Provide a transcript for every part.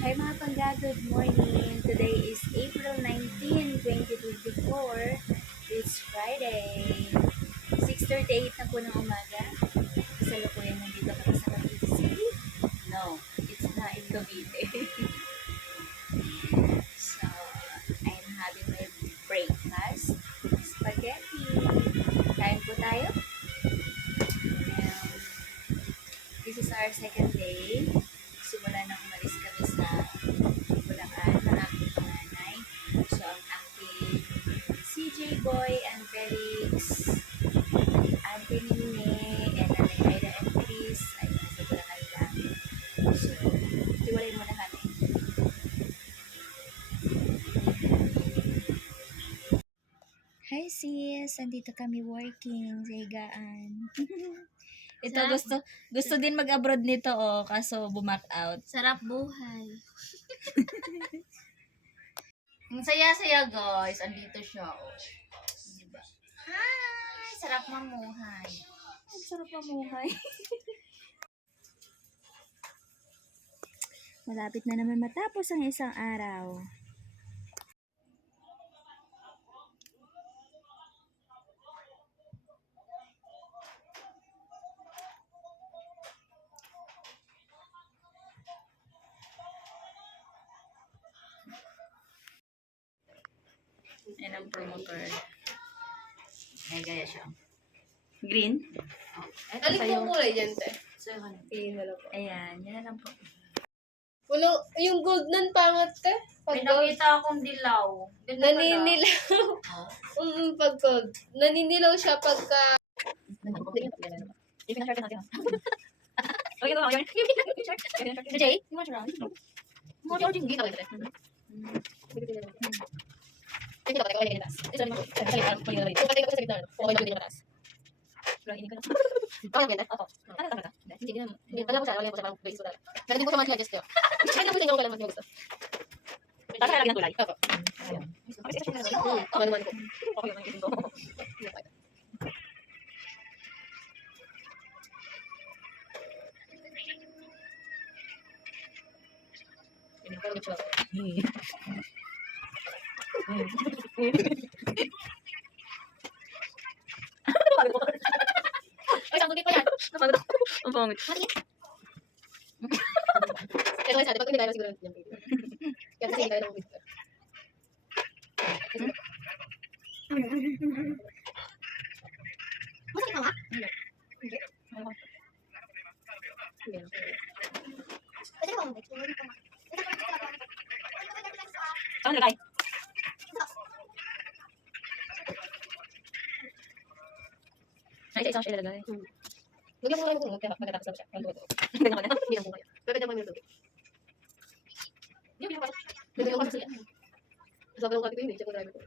Hi mga pangga, good morning. Today is April 19, 2024. It's Friday. 6:38 na po ng umaga. Kasalukuyan nandito kami sa Cavite City. No, it's not in Cavite. So, I'm having my breakfast. Spaghetti. Kain po tayo. Um, this is our second day. Simula nang umalis kami sa Bulacan ng aking panganay. So, ang aking CJ Boy and Felix, Auntie Nene, and Nanay Aida and Chris ay nasa Bulacan lang. So, tiwalay muna kami. Hi sis! Andito kami working sa higaan. Ito Sarap. gusto din mag-abroad nito kaso bumak out. Sarap buhay. Ang saya-saya guys. Andito siya. Oh. Diba? Hi! Sarap mamuhay. Ang sarap mamuhay. Malapit na naman matapos ang isang araw. Yan ang promoter. Ay, gaya siya. Green? Ito Alin sa'yo. po kulay dyan, te? Sa'yo ka na. Wala po. Ayan, yan na lang po. Wala, yung gold nun pangat, te? May Pag gold, nakita akong dilaw. Ganda pala. naninilaw. Pag gold. Naninilaw siya pagka... Ipinashare natin. Okay, ito yun. Jay, you want to run? Mo di origin dito. Ito ko tayo taas. Ito naman. Kung patay ko sa gitna, okay na mataas. Okay na. Opo. Hindi na. Hindi pa siya, wala po siya parang base ko talaga. Pero hindi po siya mag-adjust yun. Kaya hindi po siya yung kailangan mas gusto. Para lagyan ng tulay. Opo. Ako naman po. Okay, okay. Parang gusto. Ay, saan pa yan? Ang pangit. Kaya kasi pag hindi tayo siguro yung video. Kaya kasi hindi tayo ng video. Masakit ka ba? Hindi. Pwede ka ba? Saan nilagay? Ay, isa-isa siya ilalagay. Lagyan mo lang yung tubig pagkatapos lang siya. Ang tubig. Ganyan ka na. Hindi lang po kayo. Pwede naman yung tubig. Hindi, hindi ko kasi yan. Sabi ng kapit ko yun, check ko driver ko.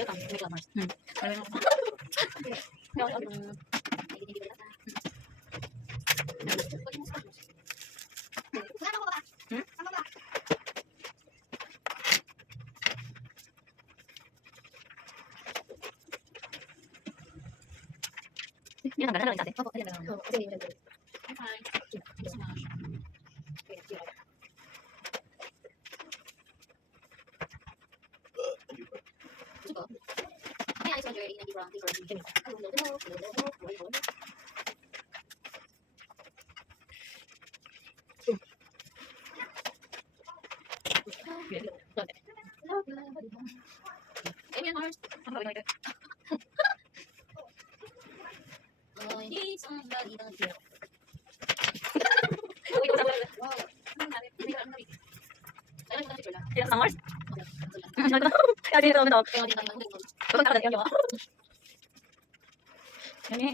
Yan ang gano'n lang natin. Ayan, Mars. Dates ang balitang tira. Uy, ito sa wala. Wow. Ano natin? May ano natin? Ano yung picture lang? Kaya sa Mars? Okay. Kaya dito ako. Kaya hindi tayo mag-doon. Bakit ako dito? Yan eh.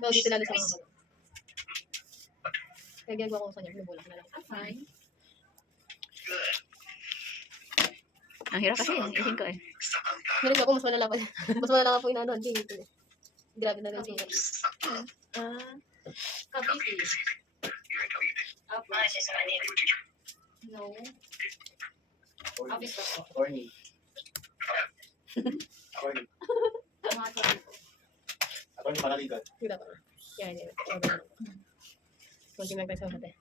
So, dito lalo sa mga bago. Kaya ginagawa ko sa kanya, binubulak na lang. I'm fine. Ang hirap kasi. Isin ko eh. Meron ako, mas malala pa. Mas malala po yung ano, hindi. Grabe na lang siya. Cavite. Apo. No. Abis ako. Corny. Corny. Mga sabi ko. Corny malaligat. Wala pa. Yan, yan. Kunti lang tayo sa mate.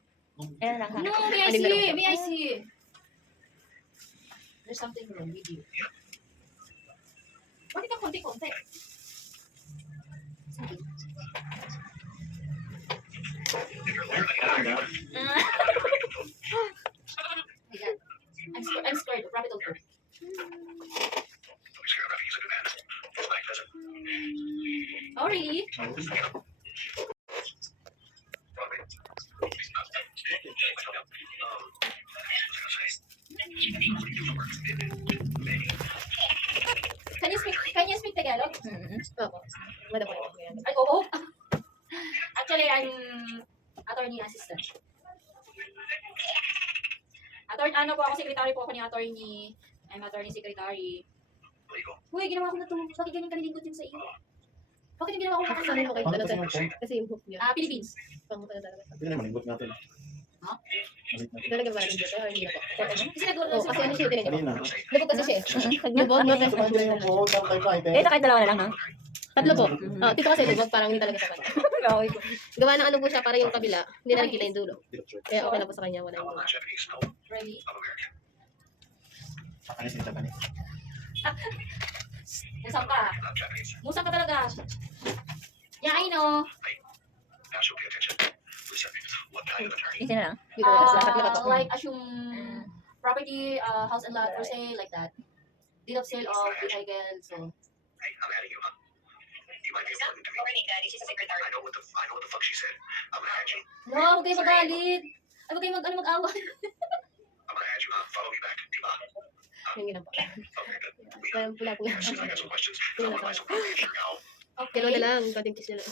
Ayan lang ha. No, may I Anim na lang see. po. May I see. There's something wrong with you. Bakit ang konti-konti? Sige. My God. I'm scared. Wrap it over. Oh, really? Can you speak Tagalog? Opo. Wala po. Ay, oo. Actually, I'm attorney assistant. Ano po ako, secretary po ako ni attorney. I'm attorney secretary. Uy, ginawa ko na to. Bakit ganyan kalilingkod yung sa iyo? Bakit yung ginawa ko na Sanay ko kayo. Ano Ano kasi tayo? yung phone? Kasi yung hook niya. Philippines. Pang ano talaga. Hindi na malingkot natin. Ha? Malit natin. Talaga ba rin dito? Or hindi na po? Kasi nag Oo, kasi ano siya din. Kanina. Lubog kasi siya. Lubog, no? Sumahin na yung phone. Tapos tayo pa. Eh, kahit dalawa na lang, no? Tatlo po. Dito kasi lubog, parang hindi talaga sa kanya. Okay. Gawa ng ano po siya, para yung kabila. Hindi na nakikita yung dulo. Kaya okay na po sa kanya. Wala yung dulo. Really? Japanese in Japanese. Musang ka. Musang ka talaga. Yeah, I know. Isin na lang. Dito na lang. Tatlo pa po. Like, assume property, house and lot for sale, like that. Deed of sale of vehicle, so. No, huwag kayo magalit. Ay, huwag kayo mag-away. Yung ginawa po. Kaya pula po yan. Okay. Dalawa na lang. Konting kiss na lang.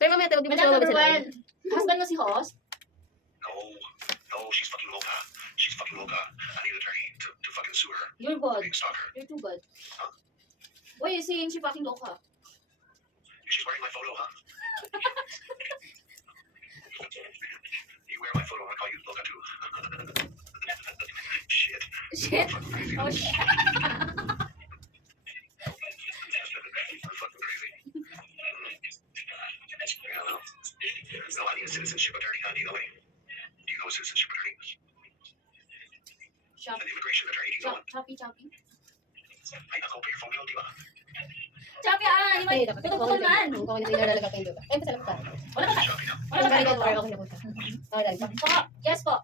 Pero mamaya tayo, Madam number one, husband mo si Host? You're good. You're too good. Why are you saying she fucking loca? She's wearing my photo, huh? You wear my photo, I call you Loca too. Shit. Shit. Oh, shit. You're fucking crazy. Yeah, well. No, I need a citizenship attorney, huh? Do you know any? Do you know a citizenship attorney? Shop. An immigration attorney, do you know one? Choppy, choppy. Ay, nako, pa your phone, di ba? Choppy, di ba? Ay, dapat. Tutuputol man. Kung ako nito inaralaga kayo doon. Ay, pasalamat pa. Wala ka. Shopee na. Wala ka Tagalog tayo. or okay na po siya. Okay lang. Po, yes po.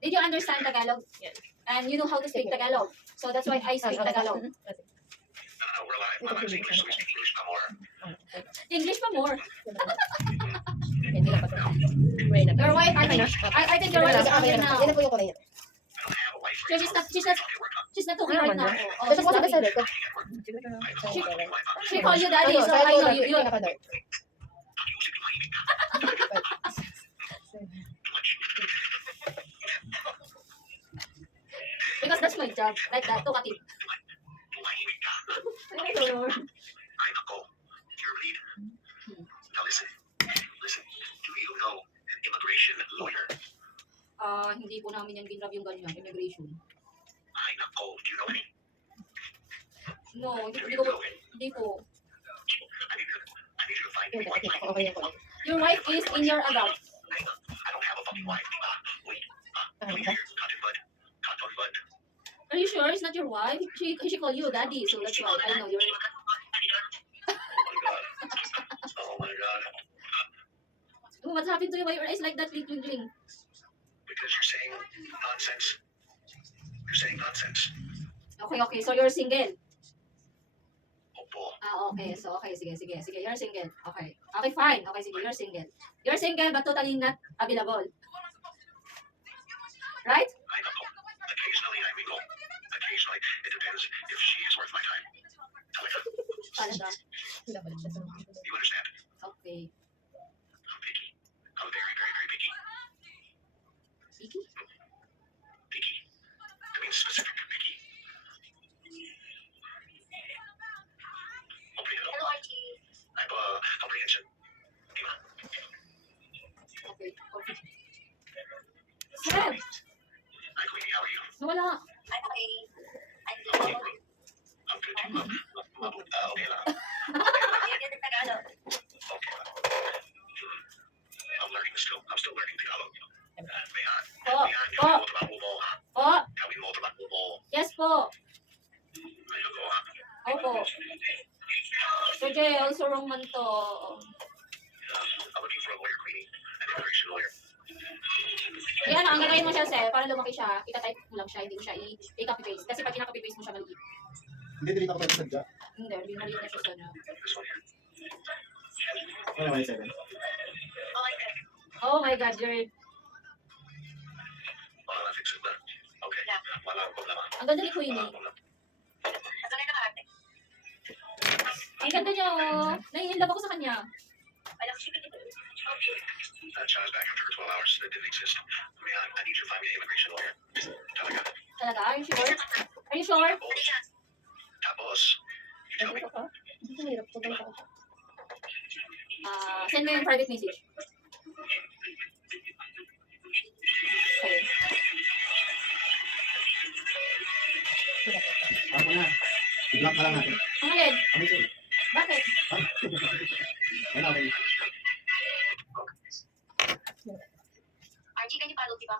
Did you understand Tagalog? Yes. And you know how to speak Tagalog. So that's why I speak Tagalog. No, we're alive. I'm actually English, so we speak English now more. English pa more. Hindi lang pa ito. Wait na. Your wife, I think your wife is angry now. Yan na po yung kulay niya. I don't have a wife So right now. she's not talking right now. Oh, Kasi she's po sa laughing. kasal ko. She called you daddy, so I know you. Because that's my job. Like that, talkative. Ay, nako. You're lead. Now listen. Do you know an immigration lawyer? Hindi po namin yung ginrab yung ganyan, immigration. Ay, nako. Do you know any? No, Do hindi you ko, know any? hindi po. I need you to find me Yung my okay, wife. okay yung kulay. Your wife is in your account. I don't have a fucking wife, di ba? Wait. Come here. Cotton bud. Cotton bud. Are you sure it's not your wife? She called you daddy, so that's why I know you're. Oh my god. Oh, what happened to you? Why your eyes like that, twinkling? Because you're saying nonsense. You're saying nonsense. Okay, so you're single. Opo. Okay. So, okay. Sige. You're single. Okay. Okay, fine. Okay, sige. You're single. You're single but totally not available. Right? Ay, nako. Occasionally, I mingle. Occasionally. It depends if she is worth my time. Talaga. Talaga. You understand? Okay. I'm picky. I'm very, very, very picky. Picky? Picky. That means specific. Picky. Comprehend? Hello, Archie. I have comprehension. Diba? Okay. Sir! Hi, Queenie. How are you? Wala. I'm okay. I'm I'm good. good. I'm good. Okay lang. You're good at Tagalog. Okay lang. I'm learning still. I'm still learning Tagalog. Mayan. Po. Mayan, Po. kami mo trabaho mo, ha? Po. Kami mo trabaho mo. Yes po. Ayun ko, ha? Opo. Sir Jay, also wrong man to. I'm looking for a lawyer, Queenie. An immigration lawyer. Kaya ang gagawin mo siya, sir, para lumaki siya, itatype mo lang siya, hindi mo siya i-copy paste. Kasi pag kinaka-copy paste mo siya maliit. Hindi, delete ako tayo sadya. Hindi maliit na siya sa na. This one here. Ano naman yung 7? Okay, sir. Oh my God, you're... Wala, fix it na. Okay. Wala akong problema. Ang ganda ni Wala Queenie. akong problema. Nasaan ka nakarating? Ang ganda niya, oh. Nai-inlove ako sa kanya. Walang shit. China's back after 12 hours. That didn't exist. Mayan, I need you to find me an immigration lawyer. Talaga. Talaga, are you sure? Are you sure? Tapos, you tell me. Send me yung private message. Okay. Ako na. I-block na lang natin. Ang alin? Ano ito? Bakit? Ano okay. Archie, can you follow, di ba?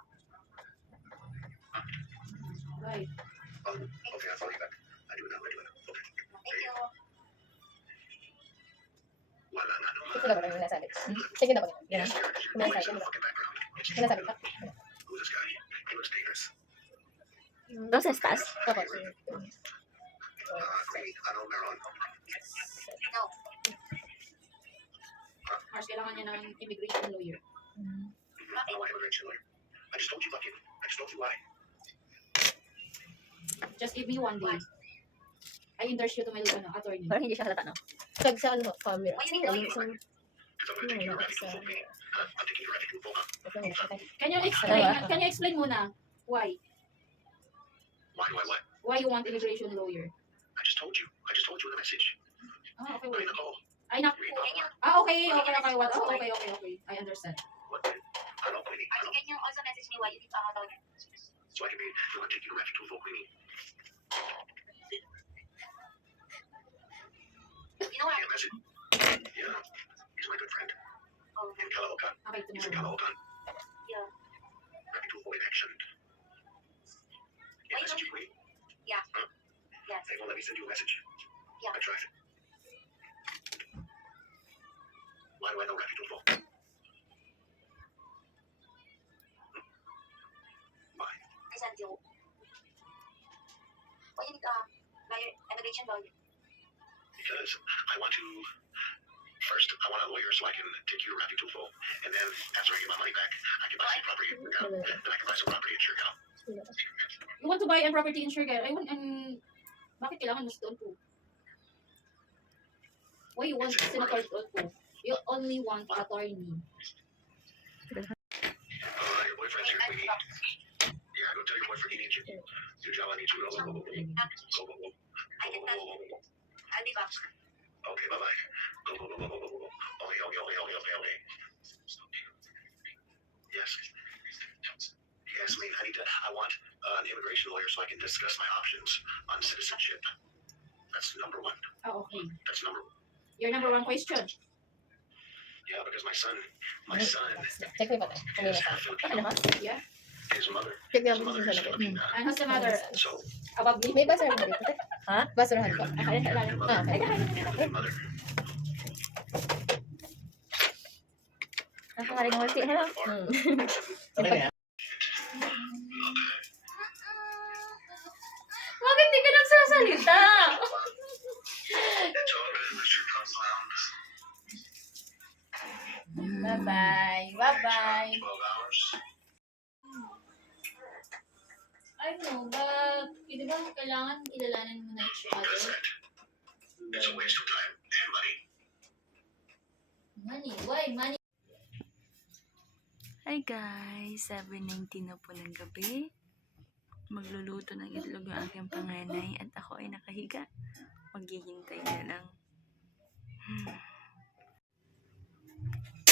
Right. Okay, I'll follow you back. I do it now. Okay. Thank you. Wala na naman. Ito na ba yung nasabi? Sige na ba? Yes, there it is. Your noise in the fucking background. Nasabi ka? Who's this guy? He looks dangerous. Dos estas. Queenie, ano meron? No. Mars, kailangan niya ng immigration lawyer. Ano ang immigration lawyer? I just told you, Bucky. I just told you why. Just give me one day. I endorse you to my attorney. Parang hindi siya halata, no? Tag sa ano, camera. Why you need lawyer? Because I'm going to take you around to Queenie. I'm taking you around to Queenie. Can you explain muna why? Why? Why you want immigration lawyer? I just told you. I just told you in the message. Ah, okay, Ay, wait. nako. Ay, naku. Okay. What? Oh, okay. I understand. What? Ano, Queenie? Ano? Archie, can you also message me why you need to lawyer? So I can be, so I'm taking you around to Queenie. You know what? Yeah, message. Yeah. He's my good friend. Oh, In Caloocan. Okay, He's in tomorrow. Caloocan. Yeah. Ready to avoid action. Yeah, message you, Queenie. Yeah. Huh? Yes. They won't let me send you a message. Yeah. I tried. Why do I know Rafi Tulfo? Why? I sent you. Why you need lawyer, immigration lawyer? Because I want to. First, I want a lawyer so I can take you to Rafi Tulfo. And then, after I get my money back, I can buy some property. Then I can buy some property in Surigao. You want to buy a property in Sugar? Bakit kailangan mo si Tulfo? Why you want Senator Tulfo? You only want attorney. Your boyfriend's here, Queenie. Yeah, go tell your boyfriend he needs you. Your job, I need you. Go. I can tell you. I'll be back. Okay, bye-bye. Go. Okay. Yes. Yes, I want an immigration lawyer so I can discuss my options on citizenship. That's number one. Oh, okay. That's number Your number one question. Yeah, because my son Check mo ba tayo? is half Filipino. Yeah. His mother Check is Filipina. And who's the mother? So, Above me? May basurahan dito. Ha? Basurahan ko. your mother, Okay. your mother. Nakakaling mo si hello. Ano yan? Bakit di ka nagsasalita? It's all right. Bye-bye. Bye-bye. 12 hours. Ay, no. Di ba kailangan kilalanin mo na each other? That's it. It's a waste of time and money. Money. Why? Money. Hi guys! 7:19 na po ng gabi. Magluluto ng itlog yung aking panganay at ako ay nakahiga. Maghihintay na lang.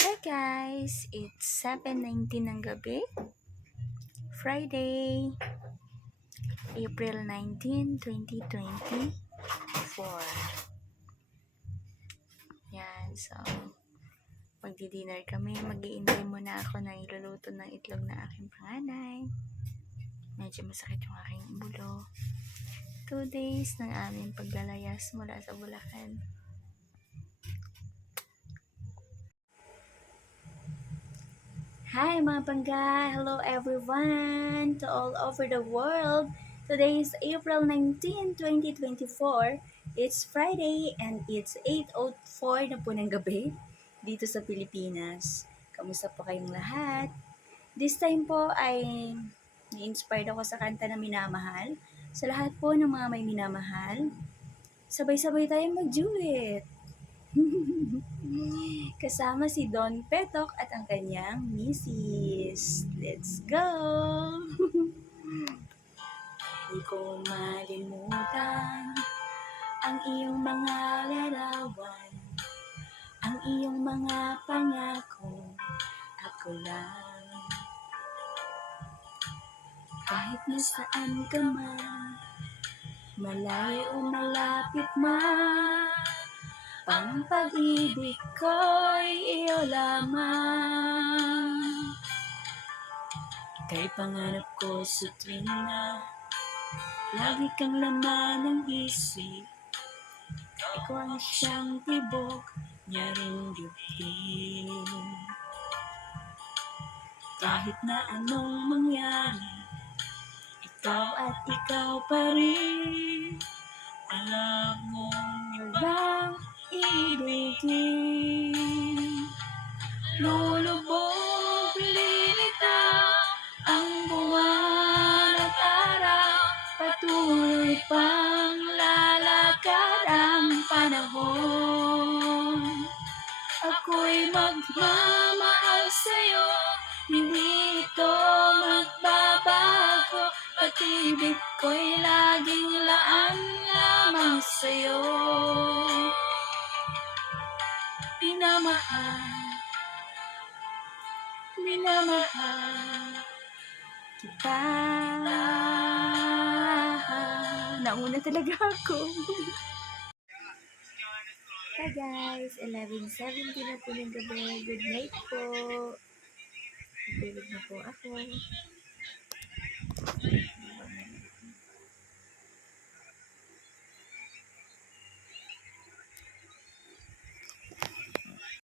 Hi guys! It's 7:19 ng gabi. Friday, April 19, 2024. Yan, so magdi-dinner kami. Mag-i-intay muna ako na iluluto ng itlog na aking panganay. Medyo masakit yung aking ulo. 2 days ng aming paglalayas mula sa Bulacan. Hi mga pangga! Hello everyone! To all over the world! Today is April 19, 2024. It's Friday and it's 8:04 na po ng gabi dito sa Pilipinas. Kamusta po kayong lahat? This time po ay ni-inspired ako sa kanta na Minamahal. Sa lahat po ng mga may minamahal, sabay-sabay tayong mag-duet. Kasama si Don Petok at ang kanyang misis. Let's go! Di ko malimutan ang iyong mga larawan, ang iyong mga pangako, ako lang. Kahit nasaan ka man, malayo o malapit man, ang pag-ibig ko'y iyo lamang. Kay pangarap ko sa tuwing na lagi kang laman ng isip, ikaw ang siyang tibok niya rin dibdib. Kahit na anong mangyari, ikaw at ikaw pa rin. Alam mong bang ibigin, lulubog, lilitaw ang buwan at araw, patuloy pang lalakad ang panahon. Ako'y magmamahal sa'yo, hindi ito magbabago, pag-ibig ko'y laging laan lamang sa'yo. Minamahal, minamahal kita. Nauna talaga ako. Hi guys, 11:70 na po ng gabi. Good night po. Tulog na po ako.